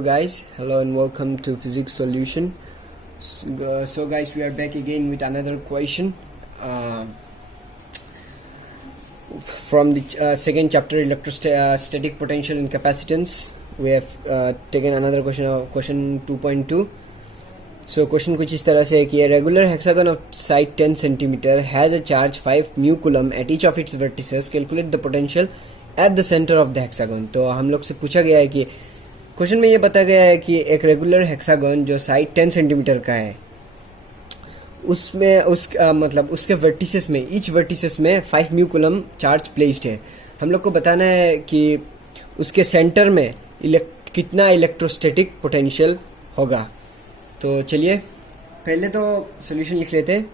guys, hello and welcome to Physics Solution. So guys, we are back again with another question from the second chapter, electrostatic potential and capacitance. We have taken another question 2.2. So question कुछ इस तरह से है कि a regular hexagon of side 10 cm has a charge 5 mu coulomb at each of its vertices. Calculate the potential at the center of the hexagon. तो हम लोग से पूछा गया है कि क्वेश्चन में ये बताया गया है कि एक रेगुलर हेक्सागन जो साइड 10 सेंटीमीटर का है उसमें मतलब उसके वर्टिसेस में ईच वर्टिसेस में 5 म्यू कूलम चार्ज प्लेस्ड है. हम लोग को बताना है कि उसके सेंटर में कितना इलेक्ट्रोस्टैटिक पोटेंशियल होगा. तो चलिए पहले तो सॉल्यूशन लिख लेते हैं.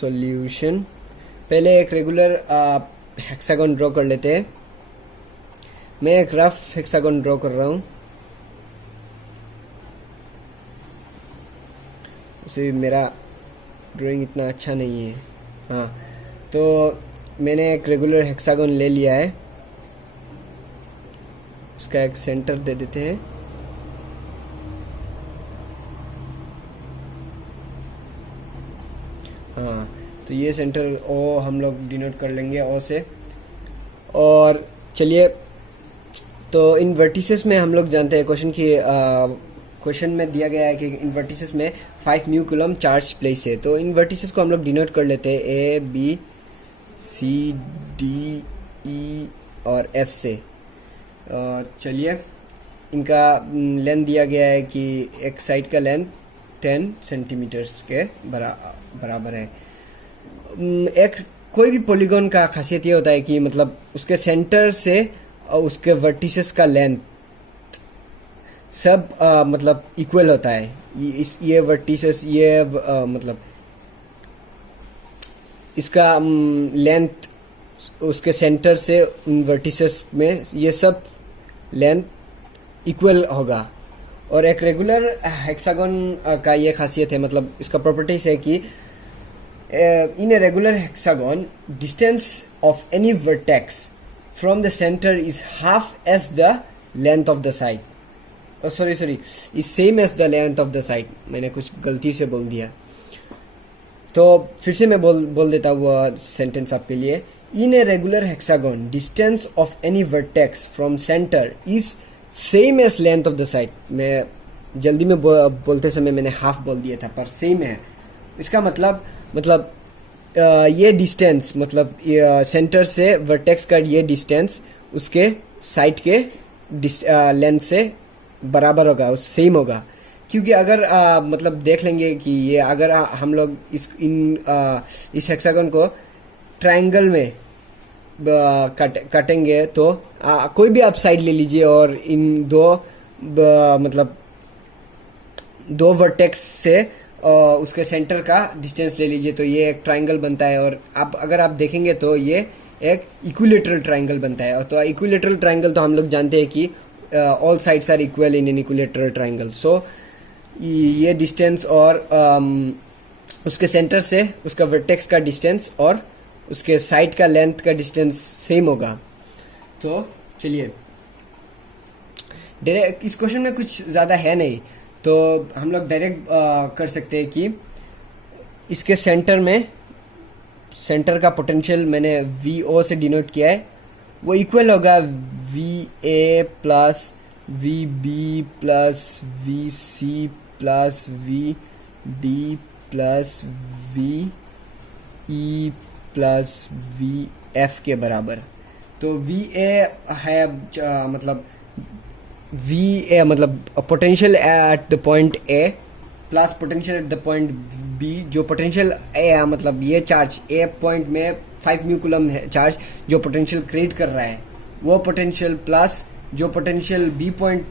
सॉल्यूशन पहले एक रेगुलर हेक्सागन ड्रॉ कर लेते हैं. मैं एक रफ हेक्सागन ड्रॉ कर रहा हूँ. उसे मेरा ड्राइंग इतना अच्छा नहीं है. हाँ, तो मैंने एक रेगुलर हेक्सागन ले लिया है. इसका एक सेंटर दे देते हैं. हाँ, तो ये सेंटर ओ हम लोग डिनोट कर लेंगे ओ से. और चलिए, तो इन वर्टिसेस में हम लोग जानते हैं क्वेश्चन में दिया गया है कि इन वर्टिसेस में 5 म्यू कूलम चार्ज प्लेस है. तो इन वर्टिसेस को हम लोग डिनोट कर लेते हैं A B C D E और एफ से. चलिए, इनका लेंथ दिया गया है कि एक साइड का लेंथ 10 सेंटीमीटर्स के बराबर है. एक कोई भी पॉलीगॉन का खासियत ये होता है कि मतलब उसके सेंटर से और उसके वर्टिसेस का लेंथ सब मतलब इक्वल होता है. ये वर्टिसेस ये मतलब इसका लेंथ उसके सेंटर से उन वर्टिसेस में ये सब लेंथ इक्वल होगा. और एक रेगुलर हेक्सागन का ये खासियत है, मतलब इसका प्रॉपर्टीज है कि in a regular hexagon distance of any vertex from the center is half as the length of the side. is same as the length of the side. मैंने कुछ गलती से बोल दिया, तो फिर से मैं बोल देता हूँ सेंटेंस आपके लिए. In a regular hexagon, distance of any vertex from center is same as length of the side. मैं जल्दी में बोलते समय मैंने हाफ बोल दिया था, पर सेम है. इसका मतलब ये डिस्टेंस मतलब सेंटर से वर्टेक्स का ये डिस्टेंस उसके साइड के लेंथ से बराबर होगा, सेम होगा. क्योंकि अगर मतलब देख लेंगे कि ये अगर हम लोग इस हेक्सागन को ट्रायंगल में काटेंगे तो कोई भी आप साइड ले लीजिए और इन मतलब दो वर्टेक्स से उसके सेंटर का डिस्टेंस ले लीजिए तो ये एक ट्रायंगल बनता है. और अगर आप देखेंगे तो ये एक इक्विलेटरल ट्रायंगल बनता है. तो इक्विलेटरल ट्रायंगल तो हम लोग जानते हैं कि all sides are equal in an equilateral triangle. So ये डिस्टेंस और उसके सेंटर से उसका वर्टेक्स का डिस्टेंस और उसके साइड का लेंथ का डिस्टेंस सेम होगा. तो चलिए, इस क्वेश्चन में कुछ ज़्यादा है नहीं, तो हम लोग डायरेक्ट कर सकते हैं कि इसके सेंटर का पोटेंशियल मैंने VO से डिनोट किया है. वो इक्वल होगा VA plus VB plus VC plus VD plus VE plus VF के बराबर. तो VA है मतलब VA मतलब potential at the point A plus potential at the point B. जो पोटेंशियल A है मतलब ये चार्ज A पॉइंट में 5 म्यू कूलम है चार्ज जो पोटेंशियल क्रिएट कर रहा है, वो पोटेंशियल प्लस जो पोटेंशियल B पॉइंट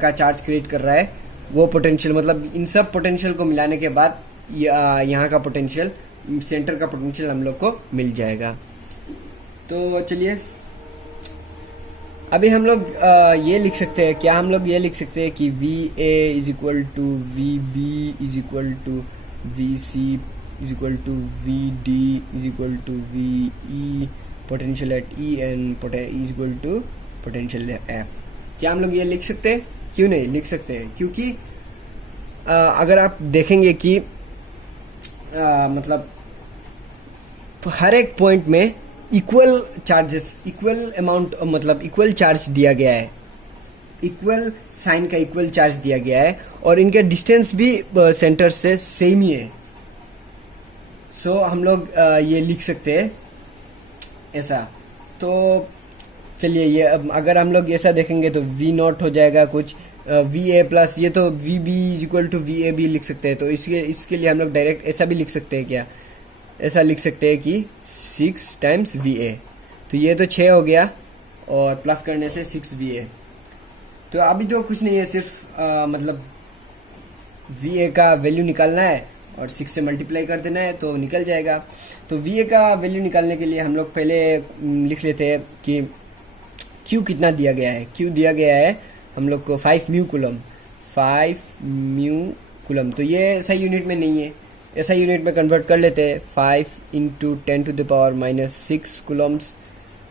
का चार्ज क्रिएट कर रहा है वो पोटेंशियल, मतलब इन सब पोटेंशियल को मिलाने के बाद यहाँ का पोटेंशियल सेंटर का पोटेंशियल हम लोग को मिल जाएगा. तो चलिए, अभी हम लोग ये लिख सकते हैं, क्या हम लोग ये लिख सकते हैं कि VA is equal to VB is equal to VC is equal to VD is equal to VE potential at E and is equal to potential F. क्या हम लोग ये लिख सकते हैं? क्यों नहीं लिख सकते हैं? क्योंकि अगर आप देखेंगे कि मतलब हर एक पॉइंट में इक्वल चार्जेस, इक्वल अमाउंट, मतलब इक्वल चार्ज दिया गया है, इक्वल साइन का इक्वल चार्ज दिया गया है, और इनका डिस्टेंस भी सेंटर से सेम ही है। सो हम लोग ये लिख सकते हैं ऐसा। तो चलिए, ये अगर हम लोग ऐसा देखेंगे तो v नॉट हो जाएगा कुछ वी ए प्लस, ये तो V B is equal to V A भी लिख सकते हैं। तो इसके लिए हम लोग डायरेक्ट ऐसा भी लिख सकते हैं क्या? ऐसा लिख सकते हैं कि 6 टाइम्स वी ए। तो ये तो 6 हो गया और प्लस करने से 6 वी ए। तो अभी तो कुछ नहीं है, सिर्फ मतलब वी ए का वैल्यू निकालना है और 6 से मल्टीप्लाई कर देना है तो निकल जाएगा। तो वी ए का वैल्यू निकालने के लिए हम लोग पहले लिख लेते हैं कि क्यू कितना दिया गया है। क्यू दिया गया है हम लोग को 5 म्यू कूलम, 5 म्यू कूलम। तो ये सही यूनिट में नहीं है, ऐसा यूनिट में कन्वर्ट कर लेते हैं। 5 इंटू 10⁻⁻6 कूलम्स,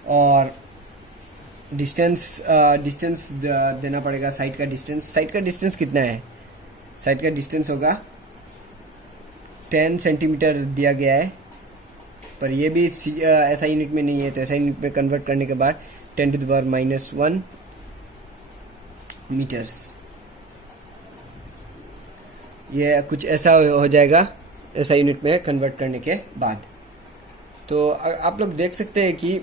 और डिस्टेंस देना पड़ेगा, साइड का डिस्टेंस। साइड का डिस्टेंस कितना है? साइड का डिस्टेंस होगा 10 सेंटीमीटर दिया गया है, पर ये भी ऐसा यूनिट में नहीं है। तो ऐसा यूनिट में कन्वर्ट करने के बाद 10⁻⁻1 मीटर्स, ये कुछ ऐसा हो जाएगा ऐसा यूनिट में कन्वर्ट करने के बाद। तो आप लोग देख सकते हैं कि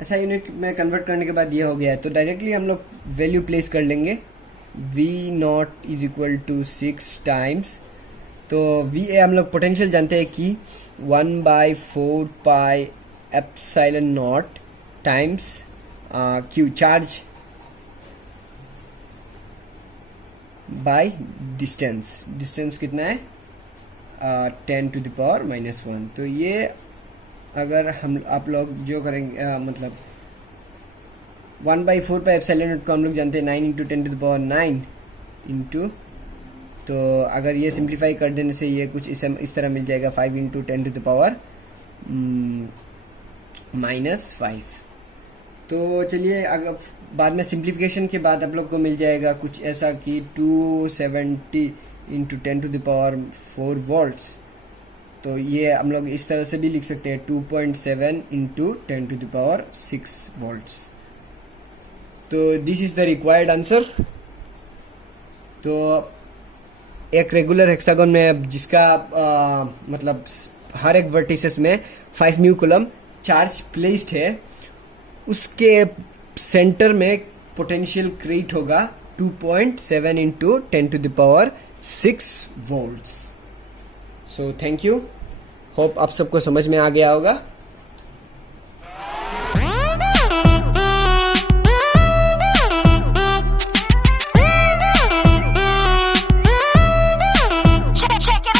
ऐसा यूनिट में कन्वर्ट करने के बाद ये हो गया है। तो डायरेक्टली हम लोग वैल्यू प्लेस कर लेंगे। v not is equal to 6 times, तो वी ए हम लोग पोटेंशियल जानते हैं कि 1/4 pi epsilon not times Q, charge by distance. Distance कितना है? 10⁻⁻1। तो ये अगर हम आप लोग जो करेंगे मतलब 1/4 पाई एप्सिलॉन नॉट को हम लोग जानते हैं 9 इंटू 10⁻9 इंटू, तो अगर ये सिंप्लीफाई कर देने से ये कुछ इस तरह मिल जाएगा 5 इंटू 10⁻⁻5। तो चलिए, अगर बाद में सिंप्लीफिकेशन के बाद आप लोग को मिल जाएगा कुछ ऐसा कि 270 इंटू 10⁻4 वोल्ट्स। तो ये हम लोग इस तरह से भी लिख सकते हैं 2.7 इंटू 10⁻6 वोल्ट्स। तो this is the required answer. तो एक रेगुलर हेक्सागन में जिसका मतलब हर एक वर्टिसेस में 5 म्यू कूलम चार्ज प्लेस्ड है, उसके सेंटर में पोटेंशियल क्रिएट होगा 2.7 into 10⁻6 volts. So thank you, hope आप सबको समझ में आ गया होगा।